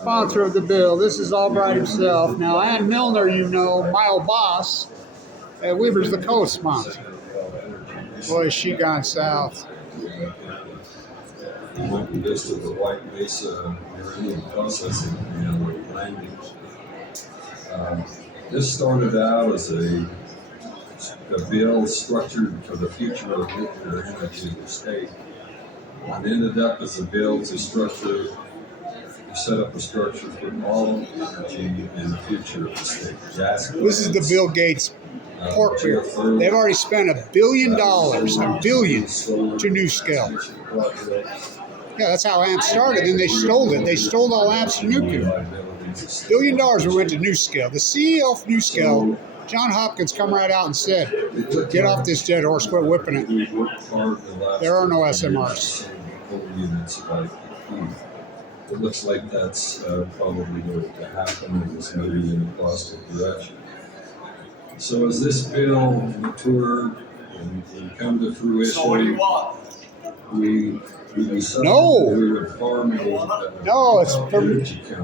sponsor of the bill. This is Albright himself. Now, Ann Milner, you know, my old boss, Weaver's the co-sponsor. Boy, has she gone south. We went and visited the White Mesa uranium processing land use. This started out as a bill structured for the future of nuclear energy in the state, and ended up as a bill to set up a structure for all energy in the future of the state. This is the Bill Gates pork bill. They've already spent $1 billion, $1 billion to NuScale. Yeah, that's how AMP started, and they stole it. They stole all AMP's nuclear. $1 billion we went to NuScale. The CEO of NuScale, John Hopkins, come right out and said, "Get off this dead horse, quit whipping it. There are no SMRs." It looks like that's probably going to happen and is moving in a positive direction. So as this bill matured and come to fruition, So what do you want? we decided No. we would farm No,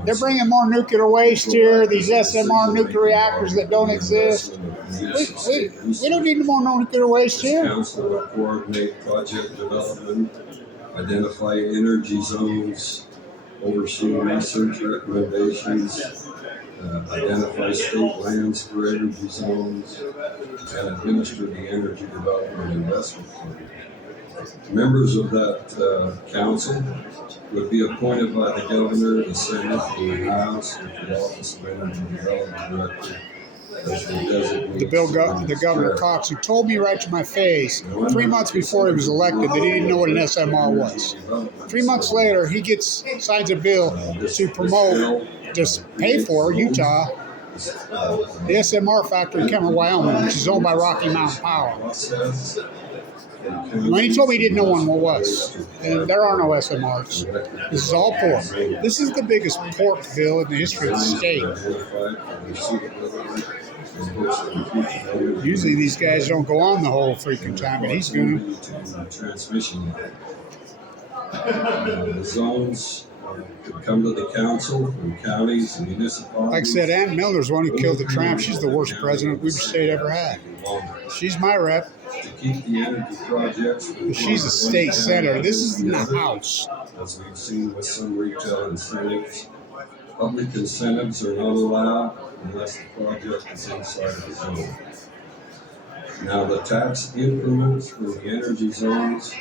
they're bringing more nuclear waste here, these SMR nuclear reactors that don't exist. We don't need more nuclear waste This here. council will coordinate project development, identify energy zones, oversee research recommendations, identify state lands for energy zones, and administer the energy development investment plan. Members of that council would be appointed by the governor, the Senate, the House, with the Office of Energy Development Director as the designated. The governor Cox, who told me right to my face 3 months before he was elected that he didn't know what an SMR was. 3 months later, he signs a bill to promote, just pay for Utah, the SMR factory in Kemmer, Wyoming, which is owned by Rocky Mountain Power. When he told me he didn't know what one was, and there are no SMRs. This is all pork. This is the biggest pork bill in the history of the state. Usually these guys don't go on the whole freaking time, but he's going to. Transmission the zones could come to the council from counties and municipalities. Like I said, Ann Milner's the one who killed the tramp. She's the worst president Weaver State ever had. She's my rep. To keep the energy projects. She's a state senator. This is in the House. As we've seen with some retail incentives, public incentives are not allowed unless the project is inside of the zone. Now, the tax increments for the energy zones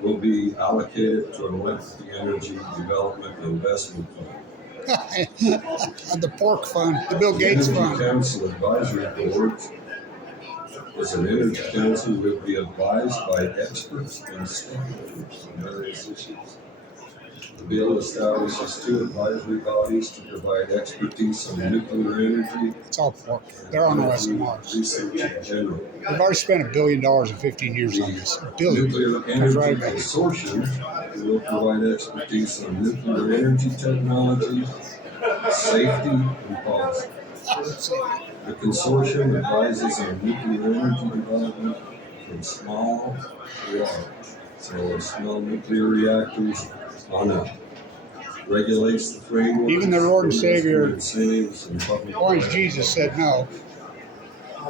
will be allocated to an electric energy development investment fund. The pork fund, the Bill Gates The fund. Energy Council Advisory Board is an energy council will be advised by experts and stakeholders on various issues. The bill establishes 2 advisory bodies to provide expertise on nuclear energy. It's all pork. There are no SMRs. Research in general. We've already spent $1 billion in 15 years on this. $1 billion. Nuclear That's Energy right, man. Consortium will provide expertise on nuclear energy technology, safety, and policy. The consortium advises on nuclear energy development from small to large, so small nuclear reactors on up. Regulates the framework. Even the Lord and Savior, incentives and public Orange Jesus, said no.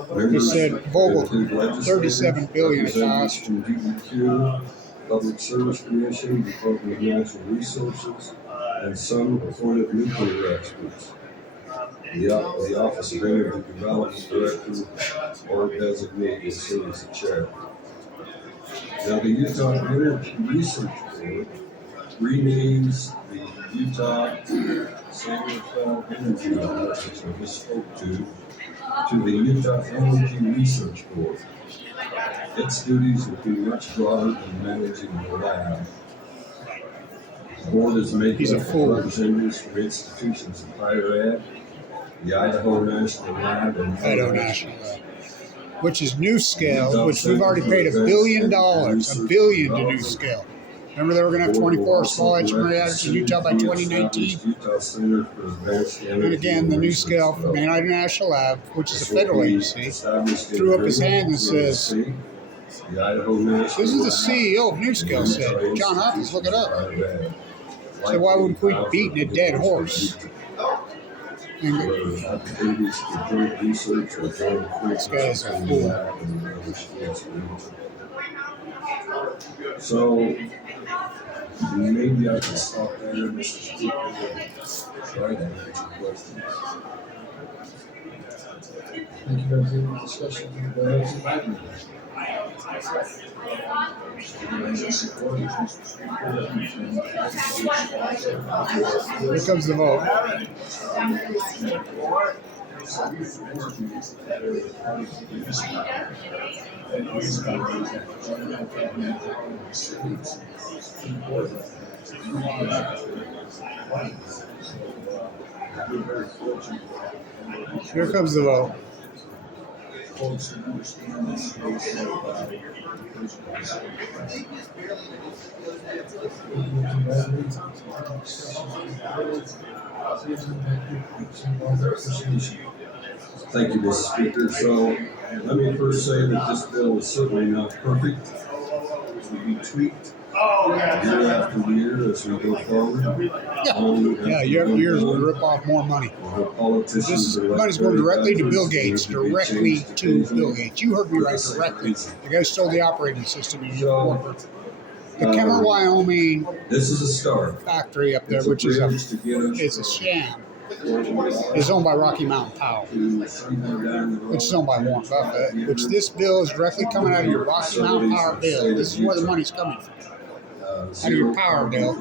He Members said Vogel, include legislators, $37 billion it representatives cost. from DEQ, Public Service Commission, Department of Natural Resources, and some appointed nuclear experts. The Office of Energy Development Director or designate will serve as the chair. Now, the Utah Energy Research Board renames the Utah Samuel Fell Energy Board, which I just spoke to the Utah Energy Research Board. Its duties will be much broader than managing the lab. The board is made He's a up of fool. representatives from institutions of higher ed, the Idaho National Lab, and Idaho National Lab, which is NuScale, which we've already paid $1 billion, $1 billion to NuScale. Remember they were going to have 24 small HM reactors in Utah by 2019? And again, the NuScale from the United National Lab, which is a federal agency, threw up his hand and says, this is the CEO of NuScale said. John Hopkins, look it up. So why would we be beating a dead horse? And this guy's a fool. So maybe I can stop there, Mr. Speaker, and try to answer questions. Thank you guys. Any discussion? Here comes the vote. Here comes the vote. Thank you, Mr. Speaker. So let me first say that this bill is certainly not perfect. It will be tweaked year after year as we go forward. Yeah, years will rip off more money. This money's going directly to Bill Gates, directly to Bill Gates. You heard me right, directly. The guy stole the operating system in your corporate. The Kemmer, Wyoming This is a start. factory up there, which is a sham, is owned by Rocky Mountain Power, which is owned by Warren Buffett, which this bill is directly coming out of your Rocky Mountain Power bill. This is where the money's coming from. Out of your power bill.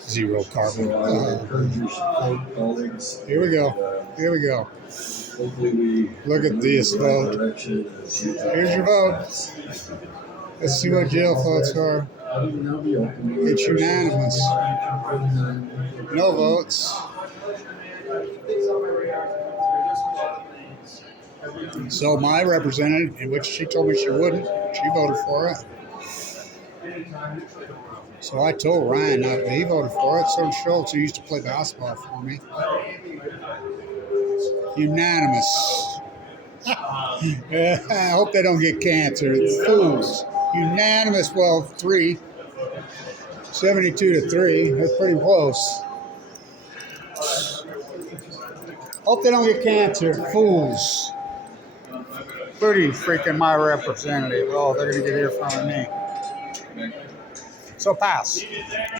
Zero carbon. Here we go. Here we go. Look at this vote. Here's your vote. Let's see what jail votes are. It's unanimous. No votes. So my representative, in which she told me she wouldn't, she voted for it. So I told Ryan not to. He voted for it. So did Schultz, who used to play basketball for me. Unanimous. I hope they don't get cancer. Fools. Unanimous. Well, 72-3. That's pretty close. Hope they don't get cancer. Fools. Pretty freaking my representative. Oh, they're going to get ear from me. So pass.